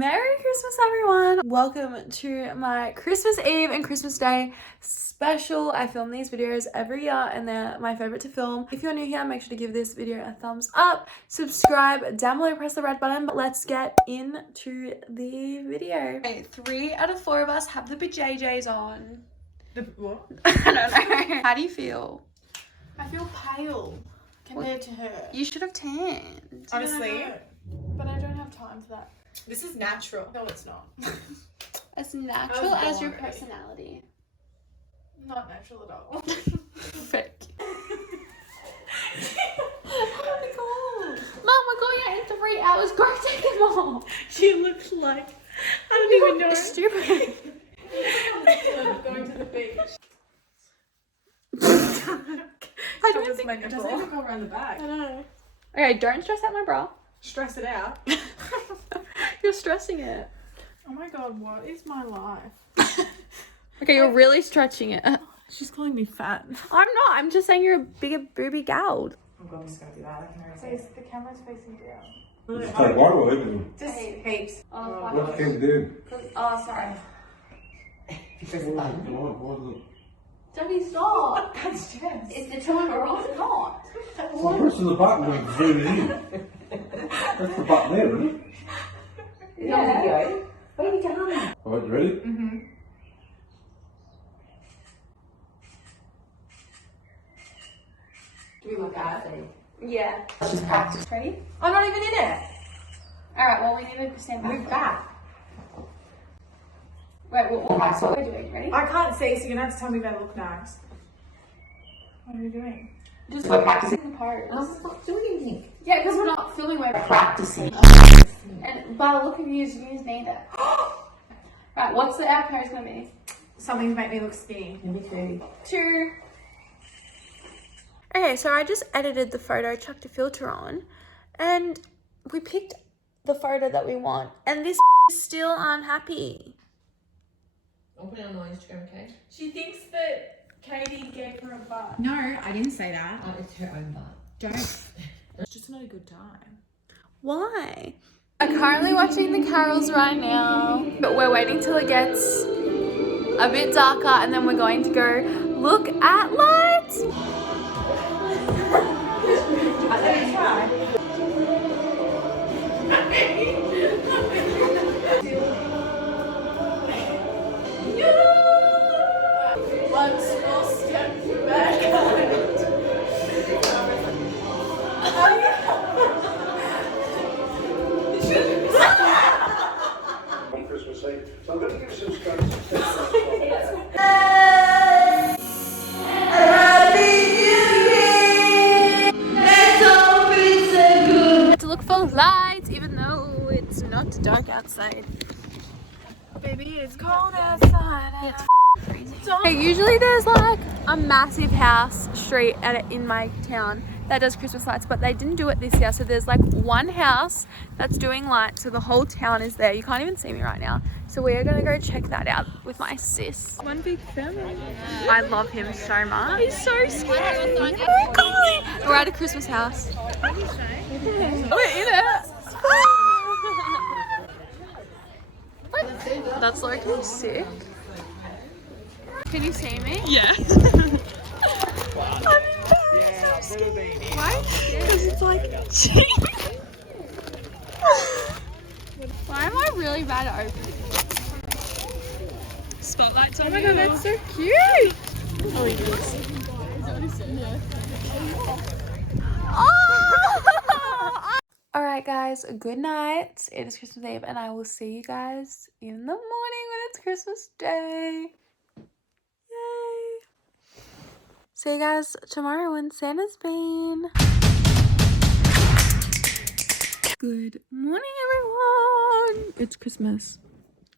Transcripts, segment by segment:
Merry Christmas, everyone! Welcome to my Christmas Eve and Christmas Day special. I film these videos every year and they're my favorite to film. If you're new here, make sure to give this video a thumbs up, subscribe down below, press the red button. But let's get into the video. Okay, 3 out of 4 of us have the BJJs on. The what? I don't know. How do you feel? I feel pale compared to her. You should have tanned. Honestly, But I don't have time for that. this is natural. No, it's not. As natural as your personality. Not natural at all. Fake. Oh my god. Mom, we're going out in 3 hours. Go take them off. She looks like I don't even know. Stupid. Going to the beach. I don't think It doesn't even go around the back. I know. Okay, don't stress out my bra. Stress it out. You're stressing it. Oh my god, what is my life? Okay, you're really stretching it. She's calling me fat. I'm not. I'm just saying you're a bigger booby gal. Oh god, I'm just gonna do that. I can already see Please, it. the camera's facing down. Just take one or everything. Just heaps. What can you do? Oh, sorry. What Debbie, stop. That's stress. It's the time or it's not. well, pressing the button when it's zooming in. That's the button there, isn't it? Yeah. What have you done? Alright, you ready? Mm-hmm. Do we look at it? Yeah. She's practiced. Ready? I'm not even in it. Alright, well, we need to stand back. Move back. Wait, that's what we're doing. Ready? I can't see, so you're gonna have to tell me if I look nice. What are we doing? Just we're practicing the pose. I'm not doing anything. Yeah, because we're not filming, we're practicing. And by the look of you neither. Right, what's the our pose gonna be? Something to make me look skinny. Me too. 2. Okay, so I just edited the photo, chucked a filter on, and we picked the photo that we want, and this is still unhappy. I'll put it on my Instagram, okay? She thinks that Katie gave her a butt. No, I didn't say that. It's her own butt. Don't. It's just not a good time. Why? I'm currently watching the carols right now, but we're waiting till it gets a bit darker and then we're going to go look at lights. Let me try. One small step back. On Christmas Eve. So I'm going to give some strokes. To look for lights even though it's not dark outside. Baby, it's cold outside. It's crazy. Okay, usually there's like a massive house street in my town that does Christmas lights, but they didn't do it this year. So there's like one house that's doing lights, so the whole town is there. You can't even see me right now. So we are gonna go check that out with my sis. One big family. I love him so much. He's so scary. We're at a Christmas house. We're in it. That's like sick. Can you see me? Yeah. I'm embarrassed. Why? Because it's like why am I really bad at opening? Spotlights on Oh my god, that's so cute! Oh, he is. Alright guys, good night. It is Christmas Eve and I will see you guys in the morning when it's Christmas Day. Yay! See you guys tomorrow when Santa's been. Good morning everyone! It's Christmas.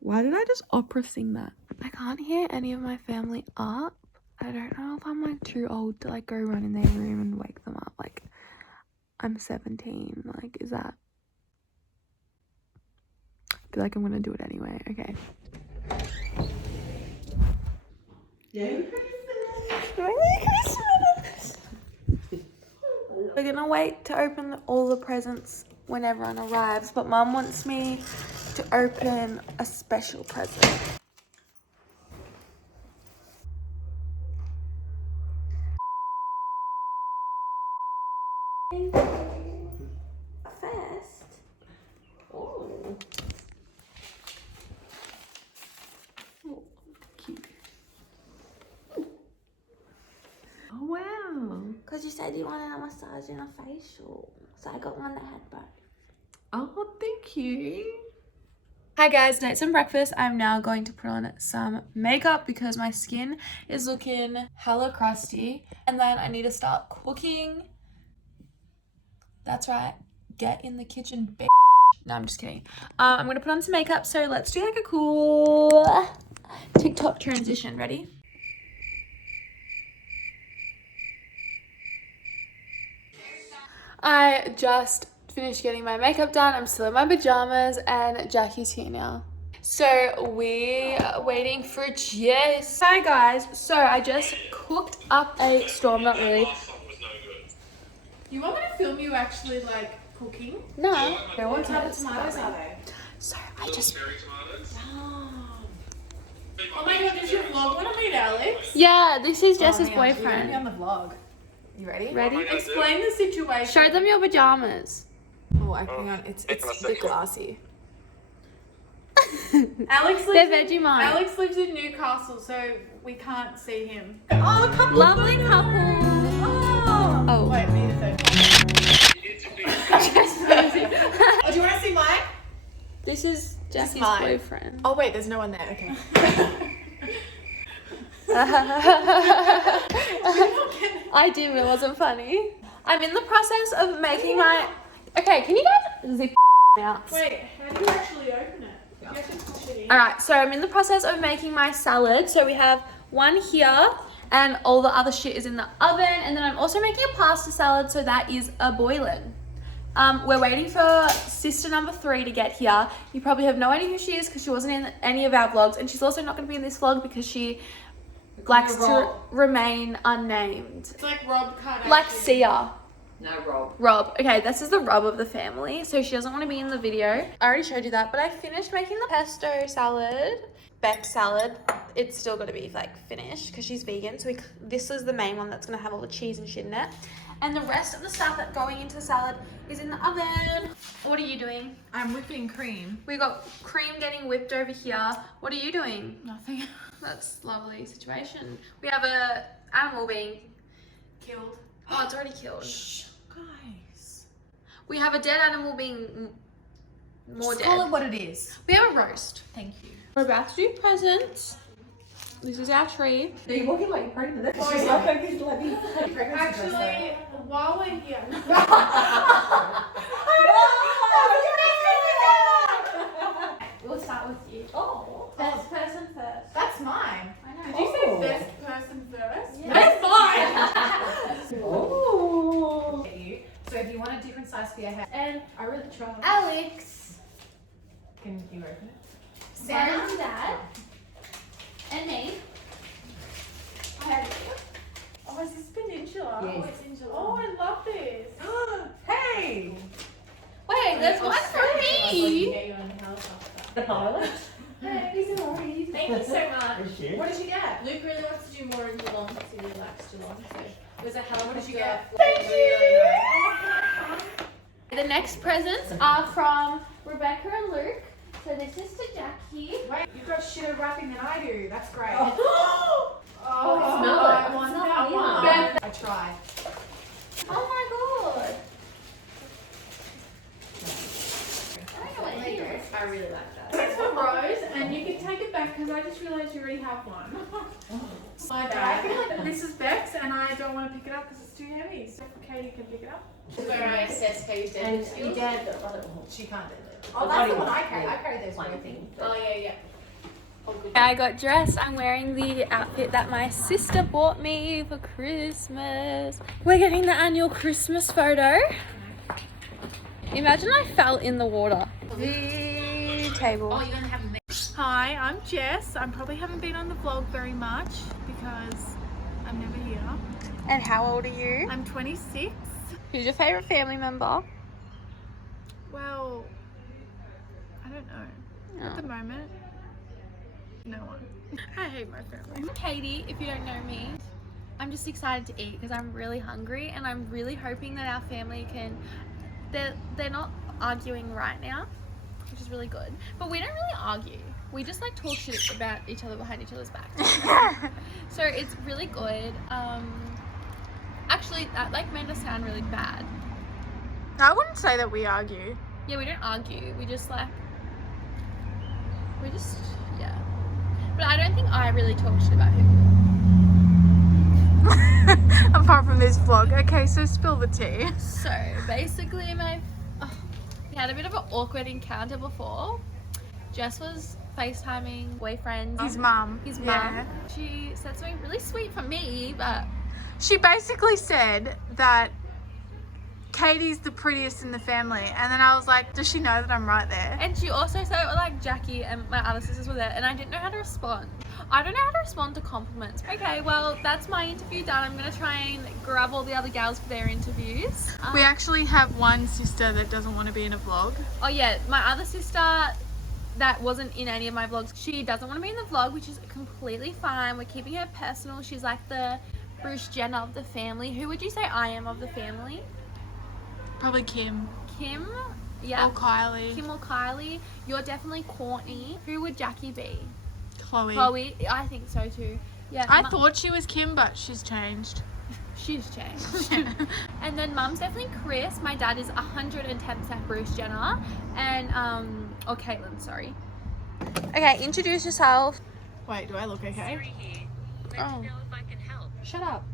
Why did I just opera sing that? I can't hear any of my family up. I don't know if I'm like too old to like go run in their room and wake them up. Like I'm 17. Like is that? I feel like I'm gonna do it anyway. Okay. Merry Christmas! We're gonna wait to open all the presents when everyone arrives, but Mum wants me to open a special present. First. Oh. Oh, cute. Oh wow. Because you said you wanted a massage and a facial. So I got one that had both. Oh, thank you. Hi guys, tonight's some breakfast. I'm now going to put on some makeup because my skin is looking hella crusty. And then I need to start cooking. That's right. Get in the kitchen, bitch. No, I'm just kidding. I'm gonna put on some makeup. So let's do like a cool TikTok transition. Ready? I just finished getting my makeup done. I'm still in my pajamas and Jackie's here now. So we are waiting for Jess. Hi guys. So I just cooked up a storm, not really. You want me to film you actually like cooking? No. What type of tomatoes are they? So I just. Oh my god, does your vlog want to meet Alex? Yeah, this is Jess's You're boyfriend. on the vlog. You ready? Ready? Explain the situation. Show them your pajamas. Oh, hang on. It's a bit glassy. Alex They're lives in, Vegemite. Alex lives in Newcastle, so we can't see him. Oh, couple. Lovely couple. Oh. Wait, me the third one. Oh, do you want to see mine? This is Jesse's mine. boyfriend. Oh wait, there's no one there. Okay. I did, but it wasn't funny. I'm in the process of making my. Okay, can you guys zip out? Wait, how do you actually open it? You have to push it in. Alright, so I'm in the process of making my salad. So we have one here, and all the other shit is in the oven. And then I'm also making a pasta salad, so that is a boiling. We're waiting for sister number 3 to get here. You probably have no idea who she is because she wasn't in any of our vlogs, and she's also not going to be in this vlog because she likes to remain unnamed. It's like Rob Kardashian. Like Sia. No, Rob. Rob. Okay, this is the Rob of the family, so she doesn't want to be in the video. I already showed you that, but I finished making the pesto salad. Beck salad. It's still got to be like finished because she's vegan, so this is the main one that's going to have all the cheese and shit in it. And the rest of the stuff that's going into the salad is in the oven. What are you doing? I'm whipping cream. We got cream getting whipped over here. What are you doing? Nothing. That's lovely situation. We have a animal being killed. Oh, it's already killed. Shh, guys. We have a dead animal being more Just dead. call it what it is. We have a roast. Thank you. We're about to do presents. This is our tree. Are you walking like you're pregnant? Actually, while we're here. We'll start with you. Oh. Best person first. That's mine. I know. Did you say best person first? Yeah. That's mine. Oh. So if you want a different size for your hair, And I really try. Alex. can you open it? Mom and Dad. And me. Oh, is this peninsula? Yes. Oh, it's peninsula. Oh, I love this. Hey! Wait, there's one for me. The pilot? Thank you so much. Is she? What did you get? Luke really wants to do more in Geelong because he really likes Geelong. So it was a hell of a What did you good- get? Thank you. The next presents are from Rebecca and Luke. So this is to Jackie. Wait, you've got shitter wrapping than I do. That's great. Oh. Oh, Smell it. I want It's not that here. one. I tried. Oh my god. I really like that. It's for Rose, and you can take it back because I just realised you already have one. My bad. This is Beck's, and I don't want to pick it up because it's too heavy. So Katie can pick it up. Where I assess Katie's And dental you skills. dad, She can't do it. Oh, that's the one I carry. I carry those one both. thing. Oh yeah. Oh, good. I got dressed. I'm wearing the outfit that my sister bought me for Christmas. We're getting the annual Christmas photo. Imagine I fell in the water. The table. Oh, you're gonna have me. Hi, I'm Jess. I probably haven't been on the vlog very much because I'm never here. And how old are you? I'm 26. Who's your favourite family member? Well, I don't know. At the moment, no one. I hate my family. Katie, if you don't know me, I'm just excited to eat because I'm really hungry and I'm really hoping that our family can, they're not arguing right now, which is really good. But we don't really argue. We just like talk shit about each other behind each other's backs. So it's really good. Actually, that like made us sound really bad. I wouldn't say that we argue. Yeah, we don't argue. We just yeah. But I don't think I really talk shit about people. Apart from this vlog. Okay, so spill the tea. So basically, we had a bit of an awkward encounter before. Jess was FaceTiming boyfriend. His mum. His mum. Yeah. She said something really sweet for me, but She basically said that Katie's the prettiest in the family, and then I was like, does she know that I'm right there? and she also said it like Jackie and my other sisters were there, and I didn't know how to respond. I don't know how to respond to compliments. Okay, well that's my interview done. I'm gonna try and grab all the other gals for their interviews. We actually have one sister that doesn't want to be in a vlog. Oh yeah, my other sister that wasn't in any of my vlogs, she doesn't want to be in the vlog, which is completely fine. We're keeping her personal. She's like the Bruce Jenner of the family. Who would you say I am of the family? Probably Kim. Kim? Yeah. Or Kylie. Kim or Kylie. You're definitely Courtney. Who would Jackie be? Chloe. Chloe. I think so too. Yeah. I thought she was Kim, but she's changed. She's changed. And then mum's definitely Chris. My dad is 110% Bruce Jenner. And, or Caitlin, sorry. Okay, introduce yourself. Wait, do I look okay? Oh. Shut up.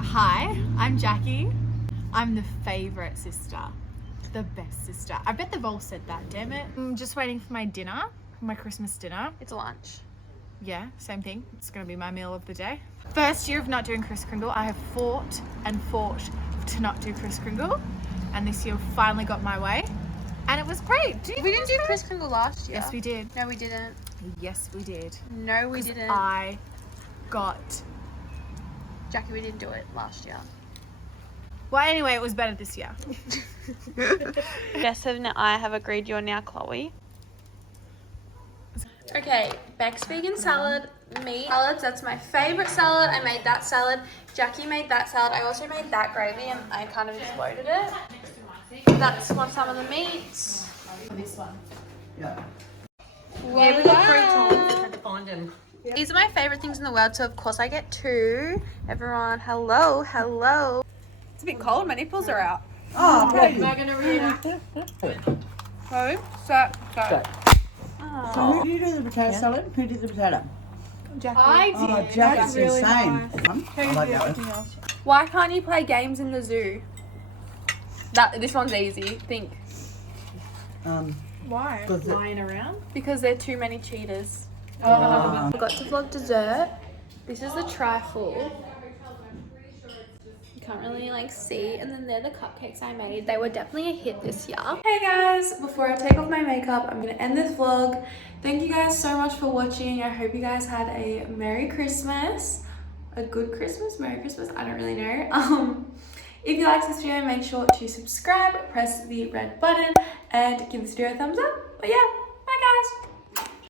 Hi, I'm Jackie. I'm the favourite sister. The best sister. I bet they've all said that, damn it. I'm just waiting for my dinner, my Christmas dinner. It's lunch. Yeah, same thing. It's going to be my meal of the day. First year of not doing Kris Kringle, I have fought and fought to not do Kris Kringle. And this year finally got my way. And it was great. We didn't do Kris Kringle last year. Yes, we did. No, we didn't. Yes, we did. No, we didn't. I got... Jackie, we didn't do it last year. Well, anyway, it was better this year. Jess and I have agreed you're now Chloe. Okay, Beck's vegan salad, meat salads, that's my favorite salad. I made that salad. Jackie made that salad. I also made that gravy and I kind of exploded it. That's what some of the meats. This one. Yeah. Yeah, we got 3 times. Had to find him. These are my favorite things in the world, so of course I get 2. Everyone, hello, hello. It's a bit cold, my nipples are out. Oh, Am I going to reenact? Chloe, set. So who did the potato salad? Who did the potato? I did. Oh, That's Jackie's really insane. nice. I like that one. Why can't you play games in the zoo? This one's easy, think. Why? Was it- Lying around. Because there are too many cheaters. Ah. Forgot to vlog dessert. This is the trifle. You can't really like see, and then they're the cupcakes I made. They were definitely a hit this year. Hey guys, before I take off my makeup, I'm gonna end this vlog. Thank you guys so much for watching. I hope you guys had a Merry Christmas. A good Christmas? Merry Christmas? I don't really know. If you liked this video, make sure to subscribe, press the red button, and give this video a thumbs up. But yeah,